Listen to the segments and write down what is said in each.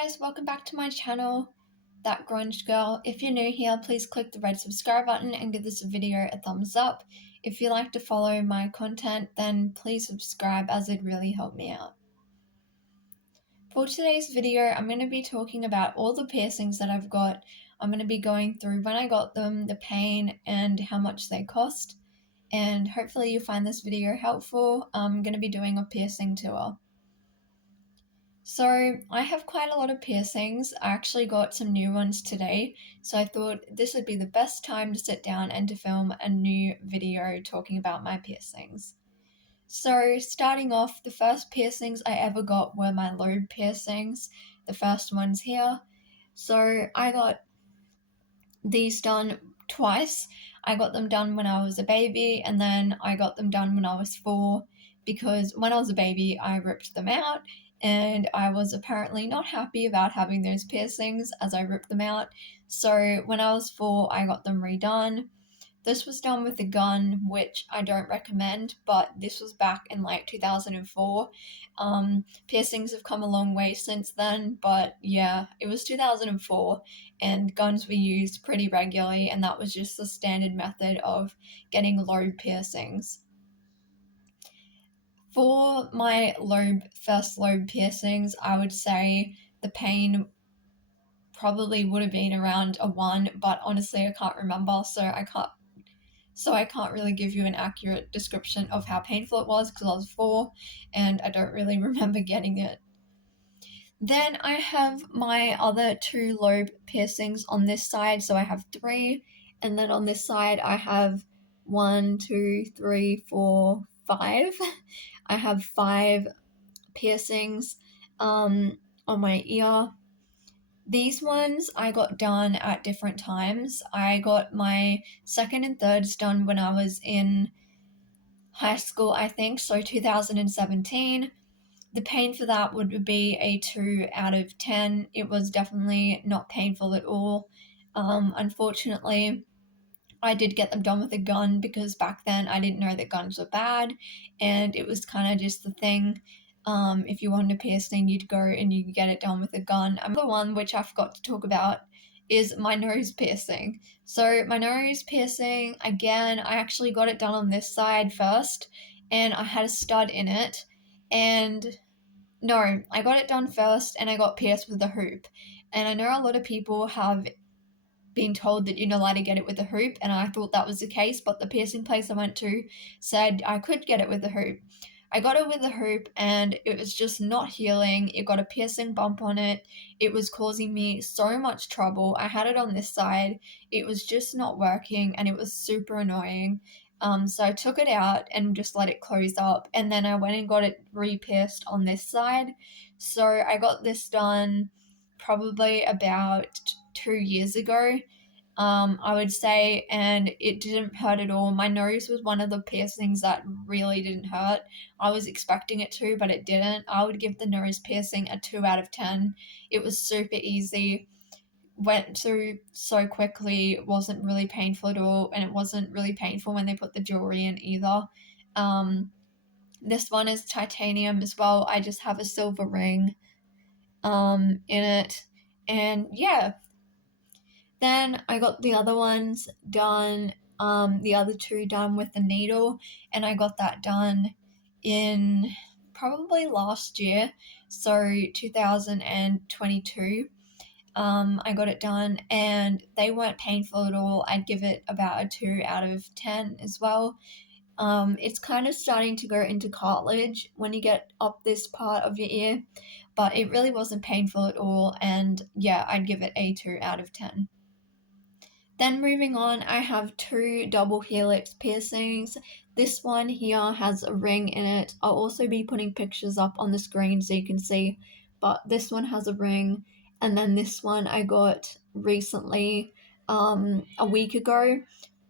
guys, welcome back to my channel, That Grunge Girl. If you're new here, please click the red subscribe button and give this video a thumbs up. If you like to follow my content, then please subscribe as it'd really help me out. For today's video, I'm going to be talking about all the piercings that I've got. I'm going to be going through when I got them, the pain, and how much they cost. And hopefully you find this video helpful. I'm going to be doing a piercing tour. So I have quite a lot of piercings. I actually got some new ones today, so I thought this would be the best time to sit down and to film a new video talking about my piercings. So starting off, the first piercings I ever got were my lobe piercings, the first ones here. So I got these done twice. I got them done when I was a baby, and then I got them done when I was 4, because when I was a baby I ripped them out, and I was apparently not happy about having those piercings as I ripped them out. So when I was 4 I got them redone. This was done with a gun, which I don't recommend, but this was back in like 2004. Piercings have come a long way since then, but yeah, it was 2004 and guns were used pretty regularly, and that was just the standard method of getting lobe piercings. For my first lobe piercings, I would say the pain probably would have been around a 1, but honestly I can't remember, so I can't really give you an accurate description of how painful it was because I was 4 and I don't really remember getting it. Then I have my other 2 lobe piercings on this side, so I have 3, and then on this side I have 1, 2, 3, 4, 5. I have 5 piercings on my ear. These ones I got done at different times. I got my second and thirds done when I was in high school, I think, so 2017. The pain for that would be a 2 out of 10. It was definitely not painful at all. Unfortunately, I did get them done with a gun because back then I didn't know that guns were bad, and it was kind of just the thing. If you wanted a piercing, you'd go and you get it done with a gun. Another one which I forgot to talk about is my nose piercing. So my nose piercing, again, I actually got it done on this side first, and I had a stud in it, and no, I got it done first and I got pierced with a hoop. And I know a lot of people have been told that you're not allowed to get it with a hoop, and I thought that was the case, but the piercing place I went to said I could get it with a hoop. I got it with a hoop and it was just not healing. It got a piercing bump on it. It was causing me so much trouble. I had it on this side. It was just not working and it was super annoying. So I took it out and just let it close up, and then I went and got it re-pierced on this side. So I got this done probably about 2 years ago, I would say, and it didn't hurt at all. My nose was one of the piercings that really didn't hurt. I was expecting it to, but it didn't. I would give the nose piercing a 2 out of 10. It was super easy, went through so quickly, it wasn't really painful at all, and it wasn't really painful when they put the jewelry in either. This one is titanium as well. I just have a silver ring in it, and yeah. Then I got the other ones done, the other 2 done with the needle, and I got that done in probably last year, so 2022. I got it done and they weren't painful at all. I'd give it about a 2 out of 10 as well. It's kind of starting to go into cartilage when you get up this part of your ear, but it really wasn't painful at all, and yeah, I'd give it a 2 out of 10. Then moving on, I have 2 double helix piercings. This one here has a ring in it. I'll also be putting pictures up on the screen so you can see, but this one has a ring, and then this one I got recently, a week ago,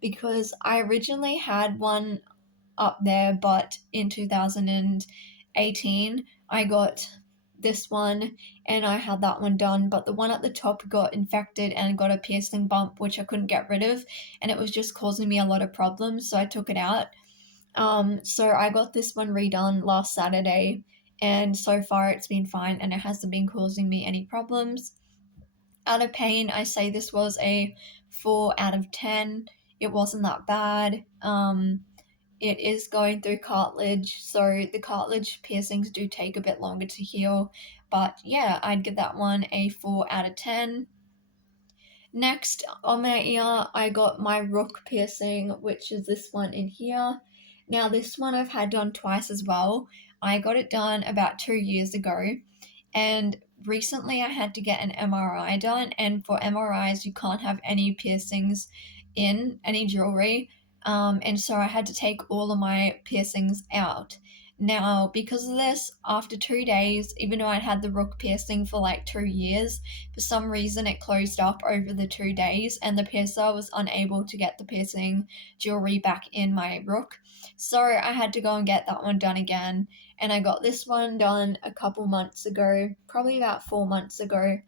because I originally had one up there, but in 2018 I got this one and I had that one done, but the one at the top got infected and got a piercing bump which I couldn't get rid of, and it was just causing me a lot of problems, so I took it out. So I got this one redone last Saturday, and so far it's been fine and it hasn't been causing me any problems. Out of pain, I say this was a 4 out of 10. It wasn't that bad. It is going through cartilage, so the cartilage piercings do take a bit longer to heal. But yeah, I'd give that one a 4 out of 10. Next, on my ear, I got my rook piercing, which is this one in here. Now, this one I've had done twice as well. I got it done about 2 years ago, and recently I had to get an MRI done. And for MRIs, you can't have any piercings in any jewelry. And so I had to take all of my piercings out. Now, because of this, after 2 days, even though I'd had the rook piercing for like 2 years, for some reason, it closed up over the 2 days, and the piercer was unable to get the piercing jewelry back in my rook. So I had to go and get that one done again. And I got this one done a couple months ago, probably about 4 months ago.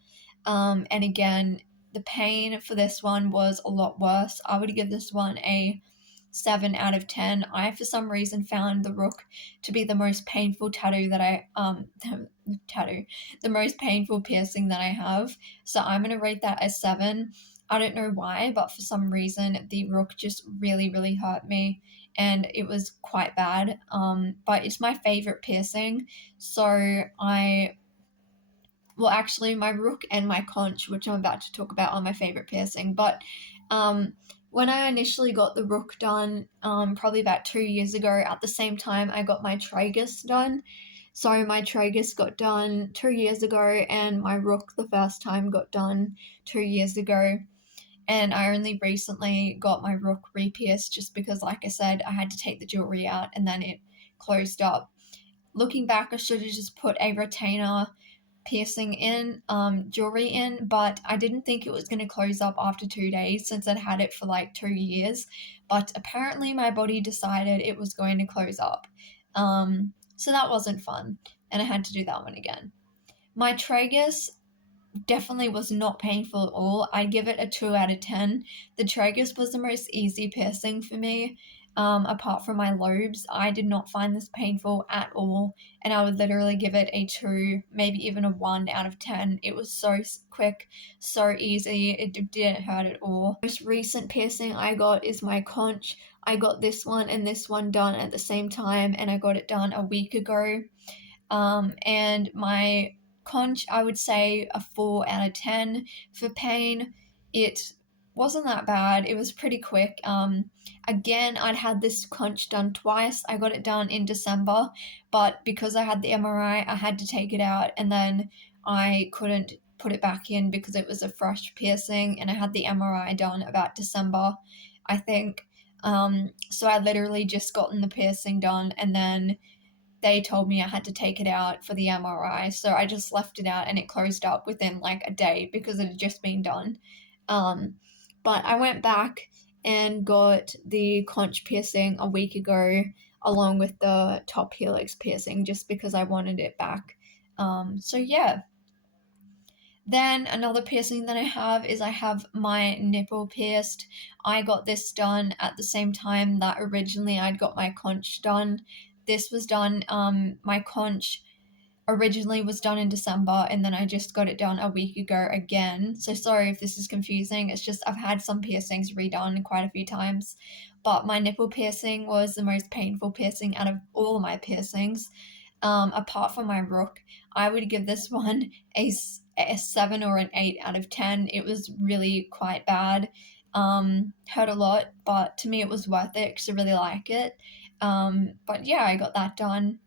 And again, the pain for this one was a lot worse. I would give this one a 7 out of 10. I, for some reason, found the rook to be the most painful tattoo that the most painful piercing that I have. So I'm going to rate that as 7. I don't know why, but for some reason, the rook just really, really hurt me. And it was quite bad. But it's my favorite piercing. So actually, my rook and my conch, which I'm about to talk about, are my favorite piercing. But when I initially got the rook done, probably about 2 years ago, at the same time I got my tragus done. So my tragus got done 2 years ago, and my rook the first time got done 2 years ago. And I only recently got my rook re-pierced just because, like I said, I had to take the jewelry out and then it closed up. Looking back, I should have just put a retainer piercing in, jewelry in, but I didn't think it was going to close up after 2 days since I'd had it for like 2 years. But apparently, my body decided it was going to close up. So that wasn't fun, and I had to do that one again. My tragus definitely was not painful at all. I'd give it a 2 out of 10. The tragus was the most easy piercing for me. Apart from my lobes, I did not find this painful at all, and I would literally give it a 2, maybe even a 1 out of 10. It was so quick, so easy, it didn't hurt at all. The most recent piercing I got is my conch. I got this one and this one done at the same time, and I got it done a week ago. And my conch, I would say a 4 out of 10 for pain. It wasn't that bad. It was pretty quick. Again, I'd had this conch done twice. I got it done in December, but because I had the MRI, I had to take it out, and then I couldn't put it back in because it was a fresh piercing, and I had the MRI done about December, I think. So I literally just gotten the piercing done, and then they told me I had to take it out for the MRI. So I just left it out and it closed up within like a day because it had just been done. But I went back and got the conch piercing a week ago along with the top helix piercing just because I wanted it back. So yeah. Then another piercing that I have is I have my nipple pierced. I got this done at the same time that originally I'd got my conch done. This was done, my conch originally was done in December, and then I just got it done a week ago again. So sorry if this is confusing. It's just I've had some piercings redone quite a few times. But my nipple piercing was the most painful piercing out of all of my piercings. Apart from my rook, I would give this one a 7 or an 8 out of 10. It was really quite bad. Hurt a lot, but to me it was worth it because I really like it. But yeah, I got that done.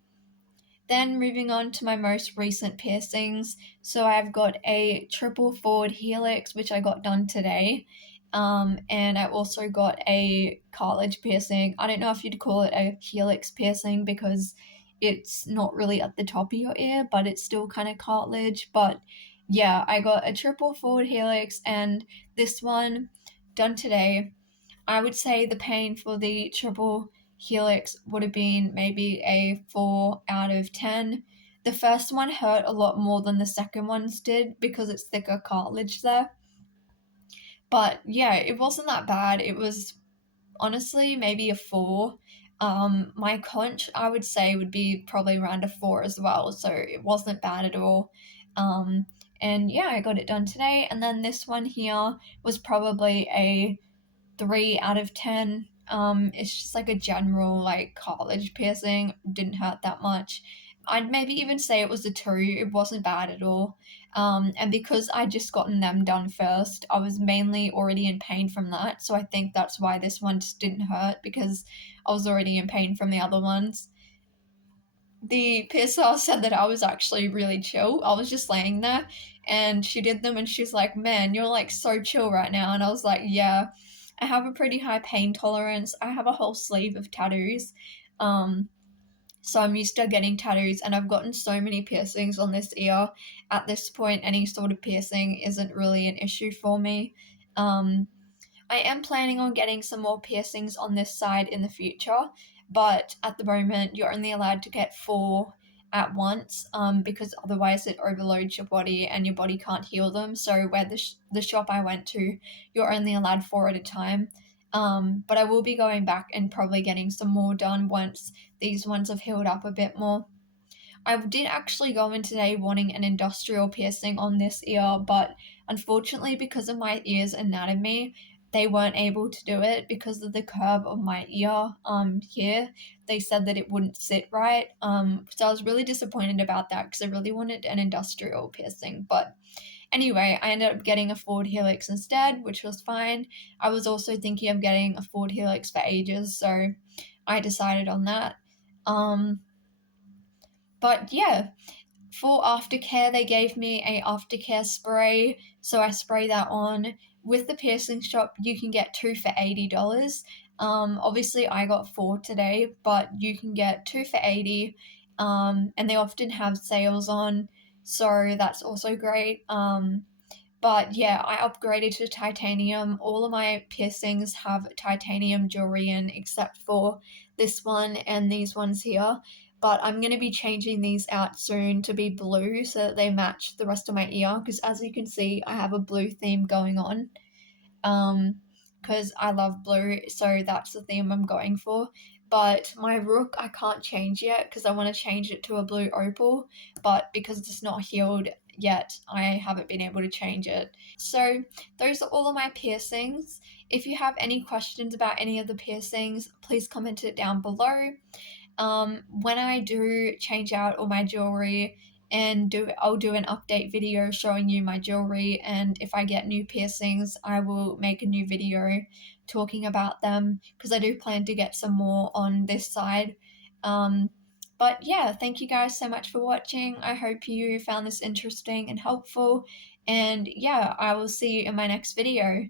Then moving on to my most recent piercings. So I've got a triple forward helix, which I got done today. And I also got a cartilage piercing. I don't know if you'd call it a helix piercing because it's not really at the top of your ear, but it's still kind of cartilage. But yeah, I got a triple forward helix, and this one done today. I would say the pain for the triple helix would have been maybe a 4 out of 10. The first one hurt a lot more than the second ones did because it's thicker cartilage there. But yeah, it wasn't that bad. It was honestly maybe a 4. My conch, I would say, would be probably around a 4 as well, so it wasn't bad at all. And yeah, I got it done today. And then this one here was probably a 3 out of 10. It's just like a general like college piercing. Didn't hurt that much. I'd maybe even say it was a 2. It wasn't bad at all. And because I just gotten them done first, I was mainly already in pain from that. So I think that's why this one just didn't hurt, because I was already in pain from the other ones. The piercer said that I was actually really chill. I was just laying there and she did them and she's like, "Man, you're like so chill right now." And I was like, "Yeah, I have a pretty high pain tolerance. I have a whole sleeve of tattoos. Um, so I'm used to getting tattoos and I've gotten so many piercings on this ear. At this point, any sort of piercing isn't really an issue for me. Um, I am planning on getting some more piercings on this side in the future, but at the moment, you're only allowed to get 4 at once, because otherwise it overloads your body and your body can't heal them. So, where the shop I went to, you're only allowed 4 at a time. But I will be going back and probably getting some more done once these ones have healed up a bit more. I did actually go in today wanting an industrial piercing on this ear, but unfortunately, because of my ear's anatomy, they weren't able to do it because of the curve of my ear here. They said that it wouldn't sit right. So I was really disappointed about that because I really wanted an industrial piercing. But anyway, I ended up getting a forward helix instead, which was fine. I was also thinking of getting a forward helix for ages, so I decided on that. Um, but yeah, for aftercare, they gave me a aftercare spray, so I spray that on. With the piercing shop, you can get 2 for $80. Obviously, I got 4 today, but you can get 2 for 80. And they often have sales on, so that's also great. But yeah, I upgraded to titanium. All of my piercings have titanium jewelry in, except for this one and these ones here. But I'm going to be changing these out soon to be blue so that they match the rest of my ear. Because as you can see, I have a blue theme going on. Because I love blue, so that's the theme I'm going for. But my rook, I can't change yet because I want to change it to a blue opal. But because it's not healed yet, I haven't been able to change it. So those are all of my piercings. If you have any questions about any of the piercings, please comment it down below. When I do change out all my jewelry and I'll do an update video showing you my jewelry, and if I get new piercings, I will make a new video talking about them because I do plan to get some more on this side. But yeah, thank you guys so much for watching. I hope you found this interesting and helpful, and yeah, I will see you in my next video.